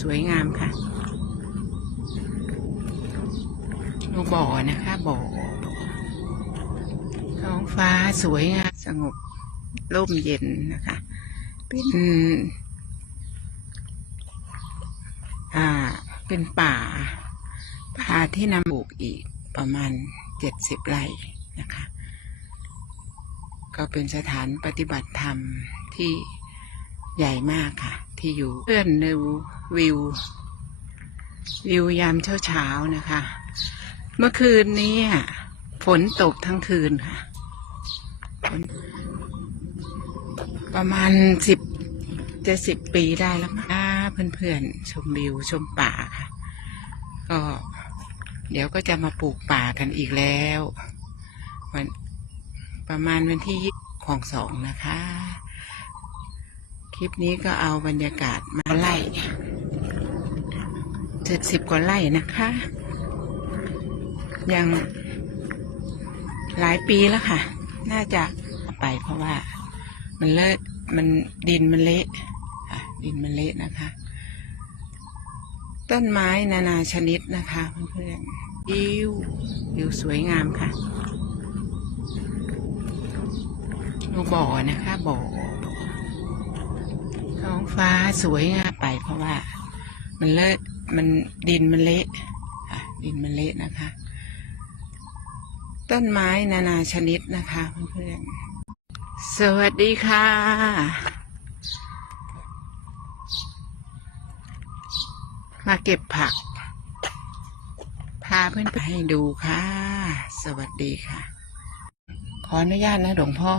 สวยงามค่ะดูบ่อนะคะบ่อท้องฟ้าสวยงามสงบร่มเย็นนะคะเป็นอ่าเป็นป่า ป่าที่นำปลูกอีกประมาณเจ็ดสิบไร่นะคะ ก็เป็นสถานปฏิบัติธรรมที่ใหญ่มากค่ะ ที่อยู่เพื่อนในวิว วิวยามเช้าเช้าๆนะคะ เมื่อคืนนี้ฝนตกทั้งคืนค่ะ ประมาณสิบจะสิบปีได้แล้วมั้งอ่าเพื่อนๆ ชมวิวชมป่าค่ะ ก็เดี๋ยวก็จะมาปลูกป่ากันอีกแล้ว วันประมาณวันที่ยี่ของสองนะคะ ลิปนี้ก็เอาบรรยากาศมาไล่เจ็ดสิบกว่าไร่นะคะ ยังหลายปีแล้วค่ะ น่าจะไปเพราะว่ามันเลอะมันดินมันเละค่ะดินมันเละนะคะ ต้นไม้นานาชนิดนะคะเพื่อนๆวิววิวสวยงามค่ะดูบ่อนะคะบ่อ ท้องฟ้าสวยงามไปเพราะว่า มันเลอะมันดินมันเละค่ะดินมันเละนะคะ ต้นไม้นานาชนิดนะคะเพื่อนๆสวัสดีค่ะ มาเก็บผัก พาเพื่อนไปให้ดูค่ะ สวัสดีค่ะ ขออนุญาตนะหลวงพ่อ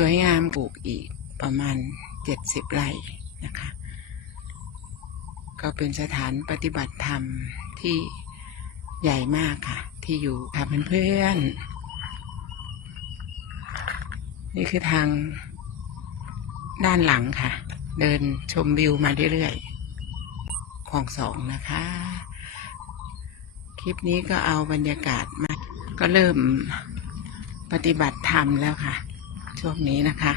สวยงามปลูกอีกประมาณเจ็ดสิบไร่นะคะ ก็เป็นสถานปฏิบัติธรรมที่ใหญ่มากค่ะ ที่อยู่ค่ะเพื่อนๆ นี่คือทางด้านหลังค่ะ เดินชมวิวมาเรื่อยๆของสองนะคะ คลิปนี้ก็เอาบรรยากาศมา ก็เริ่มปฏิบัติธรรมแล้วค่ะ ช่วงนี้นะคะ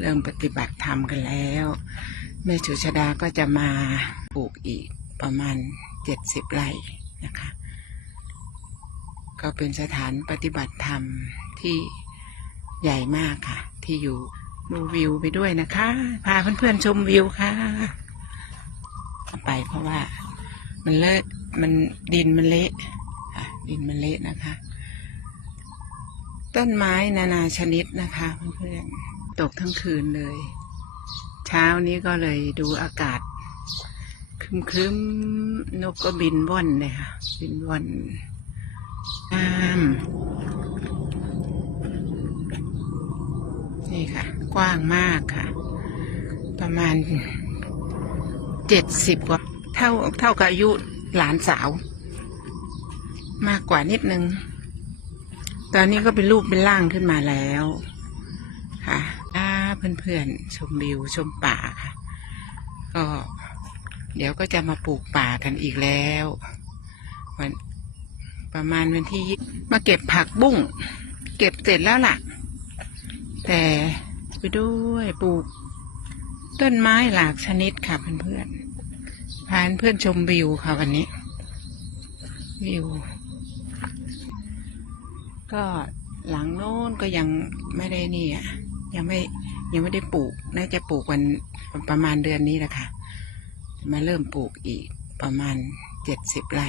เริ่มปฏิบัติธรรมกันแล้ว แม่ชุชดาก็จะมาปลูกอีกประมาณเจ็ดสิบไร่นะคะ ก็เป็นสถานปฏิบัติธรรมที่ใหญ่มากค่ะ ที่อยู่ดูวิวไปด้วยนะคะ พาเพื่อนๆชมวิวค่ะ ไปเพราะว่ามันเลอะมันดินมันเละค่ะดินมันเละนะคะ ต้นไม้นานาชนิดนะคะเพื่อนๆตกทั้งคืนเลย เช้านี้ก็เลยดูอากาศครึมๆนกก็บินว่อนเลยค่ะ บินว่อนงามนี่ค่ะ กว้างมากค่ะ ประมาณเจ็ดสิบกว่า เท่าเท่ากับอายุหลานสาว มากกว่านิดนึง ตอนนี้ก็เป็นรูปเป็นร่างขึ้นมาแล้วค่ะถ้าเพื่อนๆชมวิวชมป่าค่ะ ก็เดี๋ยวก็จะมาปลูกป่ากันอีกแล้ววันประมาณวันที่มาเก็บผักบุ้งเก็บเสร็จแล้วล่ะ แต่ไปด้วยปลูก ต้นไม้หลากชนิดค่ะเพื่อนๆพาเพื่อนชมวิวค่ะวันนี้วิว ก็หลังโน้นก็ยังไม่ได้นี่อะยังไม่ยังไม่ได้ปลูก น่าจะปลูกวันประมาณเดือนนี้แหละค่ะมาเริ่มปลูกอีกประมาณเจ็ดสิบไร่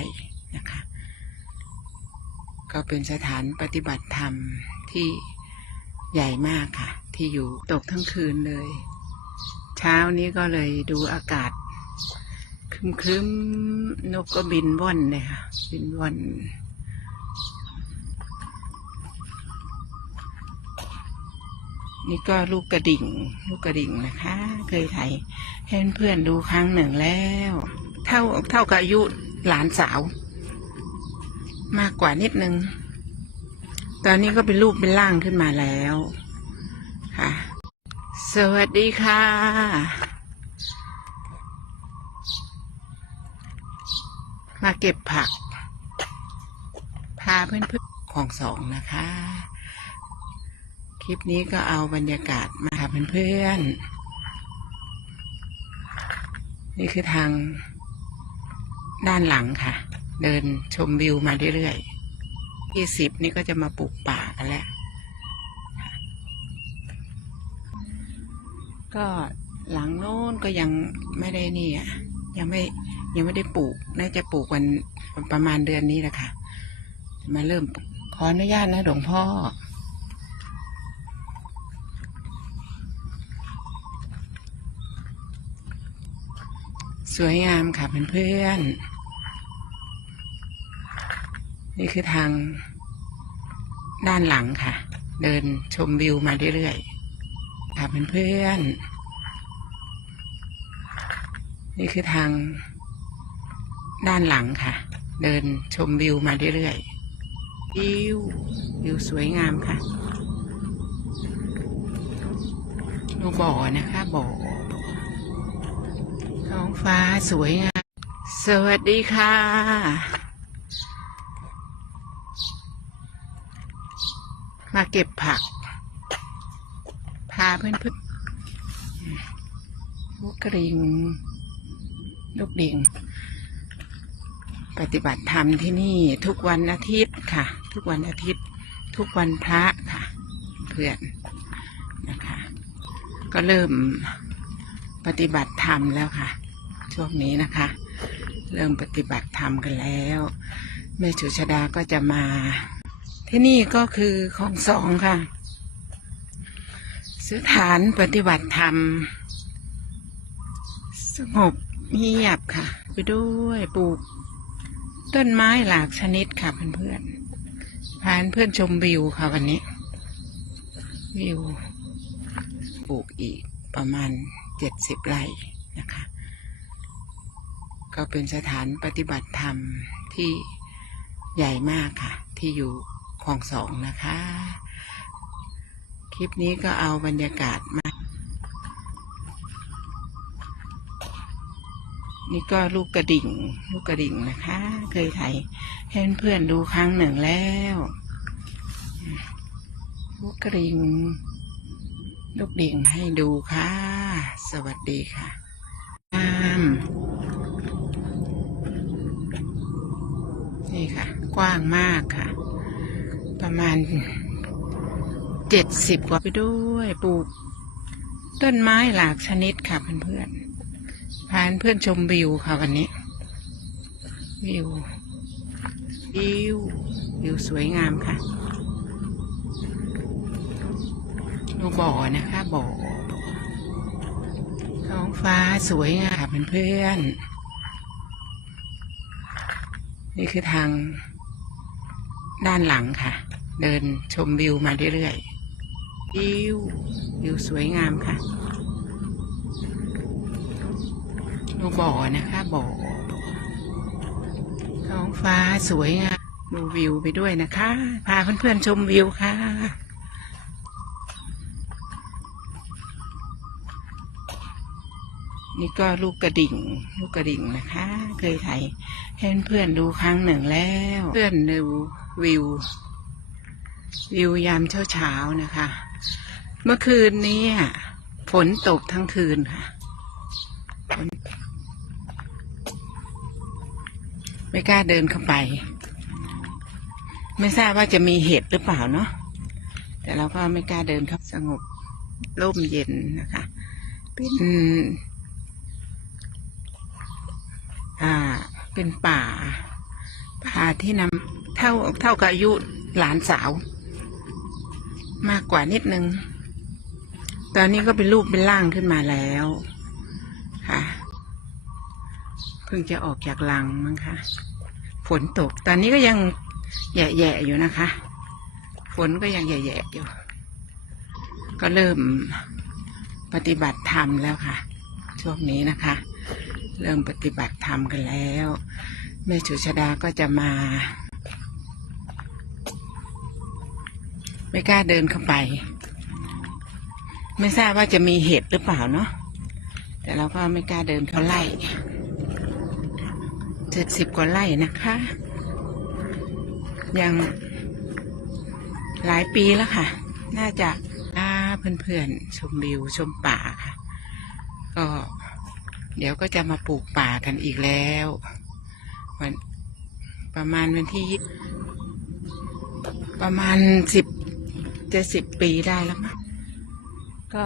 นะคะ ก็เป็นสถานปฏิบัติธรรมที่ใหญ่มากค่ะ ที่อยู่ตกทั้งคืนเลย เช้านี้ก็เลยดูอากาศครึมๆนกก็บินว่อนเลยค่ะ บินว่อน นี่ก็ลูกกระดิ่ง ลูกกระดิ่งนะคะ เคยถ่ายให้เพื่อนดูครั้งหนึ่งแล้ว เท่าเท่ากับอายุหลานสาว มากกว่านิดนึง ตอนนี้ก็เป็นรูปเป็นร่างขึ้นมาแล้วค่ะ สวัสดีค่ะ มาเก็บผัก พาเพื่อนๆของสองนะคะ ลิปนี้ก็เอาบรรยากาศมาค่ะเพื่อนๆ นี่คือทางด้านหลังค่ะ เดินชมวิวมาเรื่อยๆยี่สิบนี่ก็จะมาปลูกป่ากันแล้ว ก็หลังโน้นก็ยังไม่ได้นี่อะยังไม่ยังไม่ได้ปลูก น่าจะปลูกวันประมาณเดือนนี้แหละค่ะ มาเริ่มขออนุญาตนะหลวงพ่อ สวยงามค่ะเพื่อนๆ นี่คือทางด้านหลังค่ะ เดินชมวิวมาเรื่อยๆ ค่ะเพื่อนๆ นี่คือทางด้านหลังค่ะ เดินชมวิวมาเรื่อยๆ วิววิวสวยงามค่ะดูบ่อนะคะบ่อ ท้องฟ้าสวยงาม สวัสดีค่ะ มาเก็บผัก พาเพื่อนเพื่อนลูกกริง ลูกดิ่ง ปฏิบัติธรรมที่นี่ทุกวันอาทิตย์ค่ะ ทุกวันอาทิตย์ ทุกวันพระค่ะ เพื่อนนะคะ ก็เริ่ม ปฏิบัติธรรมแล้วค่ะ ช่วงนี้นะคะ เริ่มปฏิบัติธรรมกันแล้วแม่ชุชดาก็จะมา ที่นี่ก็คือของสองค่ะ สถานปฏิบัติธรรม สงบเงียบค่ะ ไปด้วยปลูก ต้นไม้หลากชนิดค่ะเพื่อนๆพานเพื่อนชมวิวค่ะวันนี้ วิวปลูกอีกประมาณ เจ็ดสิบไร่นะคะ ก็เป็นสถานปฏิบัติธรรมที่ใหญ่มากค่ะ ที่อยู่คลองสองนะคะ คลิปนี้ก็เอาบรรยากาศมา นี่ก็ลูกกระดิ่ง ลูกกระดิ่งนะคะ เคยถ่ายให้เพื่อนๆดูครั้งหนึ่งแล้ว ลูกกระดิ่ง ลูกดิ่งให้ดูค่ะ สวัสดีค่ะงามนี่ค่ะ กว้างมากค่ะ ประมาณเจ็ดสิบกว่าไปด้วยปลูก ต้นไม้หลากชนิดค่ะเพื่อนๆพาเพื่อนชมวิวค่ะวันนี้ วิว วิว วิวสวยงามค่ะ ดูบ่อนะคะบ่อท้องฟ้าสวยงามเพื่อนๆนี่คือทางด้านหลังค่ะ เดินชมวิวมาเรื่อยๆวิววิวสวยงามค่ะดูบ่อนะคะบ่อท้องฟ้าสวยงามดูวิวไปด้วยนะคะ พาเพื่อนๆชมวิวค่ะ นี่ก็ลูกกระดิ่ง ลูกกระดิ่งนะคะ เคยถ่ายให้เพื่อนดูครั้งหนึ่งแล้ว เพื่อนดูวิว วิวยามเช้าๆนะคะ เมื่อคืนนี้ฝนตกทั้งคืนค่ะไม่กล้าเดินเข้าไป ไม่ทราบว่าจะมีเหตุหรือเปล่าเนาะแต่เราก็ไม่กล้าเดินเข้าสงบร่มเย็นนะคะ เป็น อ่าเป็นป่าป่าที่นำเท่าเท่ากับอายุหลานสาว มากกว่านิดนึง ตอนนี้ก็เป็นรูปเป็นร่างขึ้นมาแล้วค่ะเพิ่งจะออกจากรังมั้งคะฝนตกตอนนี้ก็ยังแย่ๆอยู่นะคะ ฝนก็ยังแย่ๆอยู่ ก็เริ่มปฏิบัติธรรมแล้วค่ะ ช่วงนี้นะคะ เริ่มปฏิบัติธรรมกันแล้ว แม่ชุชดาก็จะมา ไม่กล้าเดินเข้าไป ไม่ทราบว่าจะมีเหตุหรือเปล่าเนาะแต่เราก็ไม่กล้าเดินเขาไล่เจ็ดสิบกว่าไร่นะคะ ยังหลายปีแล้วค่ะ น่าจะเพื่อนๆ ชมวิวชมป่าค่ะ ก็ เดี๋ยวก็จะมาปลูกป่ากันอีกแล้ววันประมาณวันที่ประมาณสิบจะสิบปีได้แล้วมั้งก็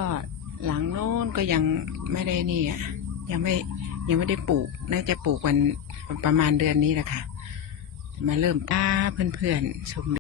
หลังโน้นก็ยังไม่ได้นี่อะยังไม่ยังไม่ได้ปลูก น่าจะปลูกวันประมาณเดือนนี้แหละค่ะ มาเริ่มป้าเพื่อนๆชม